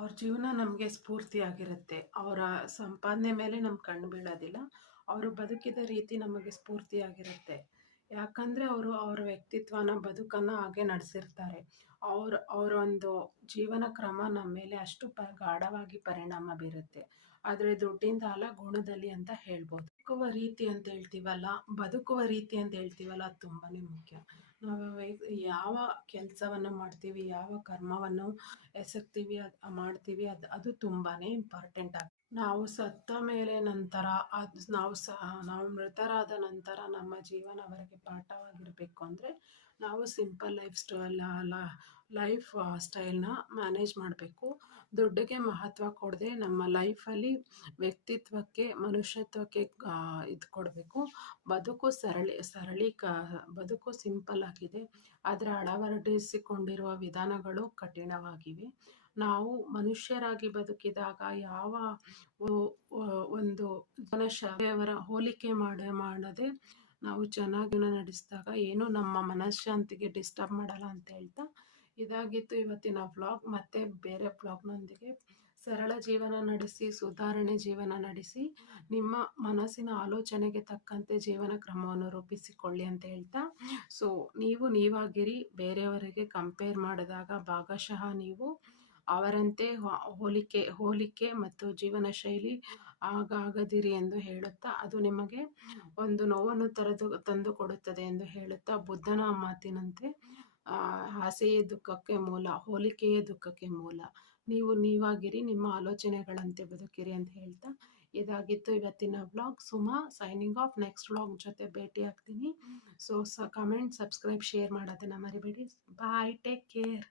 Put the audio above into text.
ಅವ್ರ ಜೀವನ ನಮಗೆ ಸ್ಫೂರ್ತಿಯಾಗಿರುತ್ತೆ. ಅವರ ಸಂಪಾದನೆ ಮೇಲೆ ನಮ್ಗೆ ಕಣ್ಣು ಬೀಳೋದಿಲ್ಲ. ಅವರು ಬದುಕಿದ ರೀತಿ ನಮಗೆ ಸ್ಫೂರ್ತಿಯಾಗಿರುತ್ತೆ. ಯಾಕಂದರೆ ಅವರು ಅವರ ವ್ಯಕ್ತಿತ್ವನ, ಬದುಕನ್ನು ಹಾಗೆ ನಡೆಸಿರ್ತಾರೆ. ಅವರೊಂದು ಜೀವನ ಕ್ರಮ ನಮ್ಮ ಮೇಲೆ ಅಷ್ಟು ಗಾಢವಾಗಿ ಪರಿಣಾಮ ಬೀರುತ್ತೆ. ಆದರೆ ದುಡ್ಡಿಂದ ಅಲ್ಲ, ಗುಣದಲ್ಲಿ ಅಂತ ಹೇಳ್ಬೋದು. ಬದುಕುವ ರೀತಿ ಅಂತ ಹೇಳ್ತೀವಲ್ಲ, ಅದು ತುಂಬಾ ಮುಖ್ಯ. ನಾವು ಯಾವ ಕೆಲಸವನ್ನು ಮಾಡ್ತೀವಿ, ಯಾವ ಕರ್ಮವನ್ನು ಎಸಗ್ತೀವಿ, ಮಾಡ್ತೀವಿ, ಅದು ತುಂಬಾ ಇಂಪಾರ್ಟೆಂಟ್ ಆಗುತ್ತೆ. ನಾವು ಸತ್ತ ಮೇಲೆ ನಂತರ ನಾವು ಮೃತರಾದ ನಂತರ ನಮ್ಮ ಜೀವನವರೆಗೆ ಪಾಠವಾಗಿರಬೇಕು ಅಂದರೆ ನಾವು ಸಿಂಪಲ್ ಲೈಫ್ ಸ್ಟೈಲ್ನ ಮ್ಯಾನೇಜ್ ಮಾಡಬೇಕು. ದುಡ್ಡಿಗೆ ಮಹತ್ವ ಕೊಡದೆ ನಮ್ಮ ಲೈಫಲ್ಲಿ ವ್ಯಕ್ತಿತ್ವಕ್ಕೆ, ಮನುಷ್ಯತ್ವಕ್ಕೆ ಇದು ಕೊಡಬೇಕು. ಬದುಕು ಸಿಂಪಲ್ ಆಗಿದೆ, ಆದರೆ ಅಳವಡಿಸಿಕೊಂಡಿರುವ ವಿಧಾನಗಳು ಕಠಿಣವಾಗಿವೆ. ನಾವು ಮನುಷ್ಯರಾಗಿ ಬದುಕಿದಾಗ ಯಾವ ಒಂದು ಮನುಷ್ಯರ ಹೋಲಿಕೆ ಮಾಡದೆ ನಾವು ಚೆನ್ನಾಗಿ ನಡೆಸಿದಾಗ ಏನು ನಮ್ಮ ಮನಃಶಾಂತಿಗೆ ಡಿಸ್ಟರ್ಬ್ ಮಾಡಲ್ಲ ಅಂತ ಹೇಳ್ತಾ, ಇದಾಗಿತ್ತು ಇವತ್ತಿನ ವ್ಲಾಗ್. ಮತ್ತೆ ಬೇರೆ ವ್ಲಾಗ್ನೊಂದಿಗೆ ಸರಳ ಜೀವನ ನಡೆಸಿ, ಸುಧಾರಣೆ ಜೀವನ ನಡೆಸಿ, ನಿಮ್ಮ ಮನಸ್ಸಿನ ಆಲೋಚನೆಗೆ ತಕ್ಕಂತೆ ಜೀವನ ಕ್ರಮವನ್ನು ರೂಪಿಸಿಕೊಳ್ಳಿ ಅಂತ ಹೇಳ್ತಾ, ಸೊ ನೀವು ನೀವಾಗಿರಿ. ಬೇರೆಯವರಿಗೆ ಕಂಪೇರ್ ಮಾಡಿದಾಗ ಭಾಗಶಃ ನೀವು ಅವರಂತೆ ಹೋಲಿಕೆ ಮತ್ತು ಜೀವನ ಶೈಲಿ ಆಗದಿರಿ ಎಂದು ಹೇಳುತ್ತಾ, ಅದು ನಿಮಗೆ ಒಂದು ನೋವನ್ನು ತಂದು ಕೊಡುತ್ತದೆ ಎಂದು ಹೇಳುತ್ತಾ, ಬುದ್ಧನ ಮಾತಿನಂತೆ ಆಸೆಯೇ ದುಃಖಕ್ಕೆ ಮೂಲ, ಹೋಲಿಕೆಯೇ ದುಃಖಕ್ಕೆ ಮೂಲ. ನೀವು ನೀವಾಗಿರಿ, ನಿಮ್ಮ ಆಲೋಚನೆಗಳಂತೆ ಬದುಕಿರಿ ಅಂತ ಹೇಳ್ತಾ, ಇದಾಗಿತ್ತು ಇವತ್ತಿನ vlog. Suma signing off. Next vlog ಜೊತೆ ಭೇಟಿ ಆಗ್ತೀನಿ. ಸೊ ಕಮೆಂಟ್, ಸಬ್ಸ್ಕ್ರೈಬ್, ಶೇರ್ ಮಾಡೋದನ್ನು ಮರಿಬೇಡಿ. ಬಾಯ್, ಟೇಕ್ ಕೇರ್.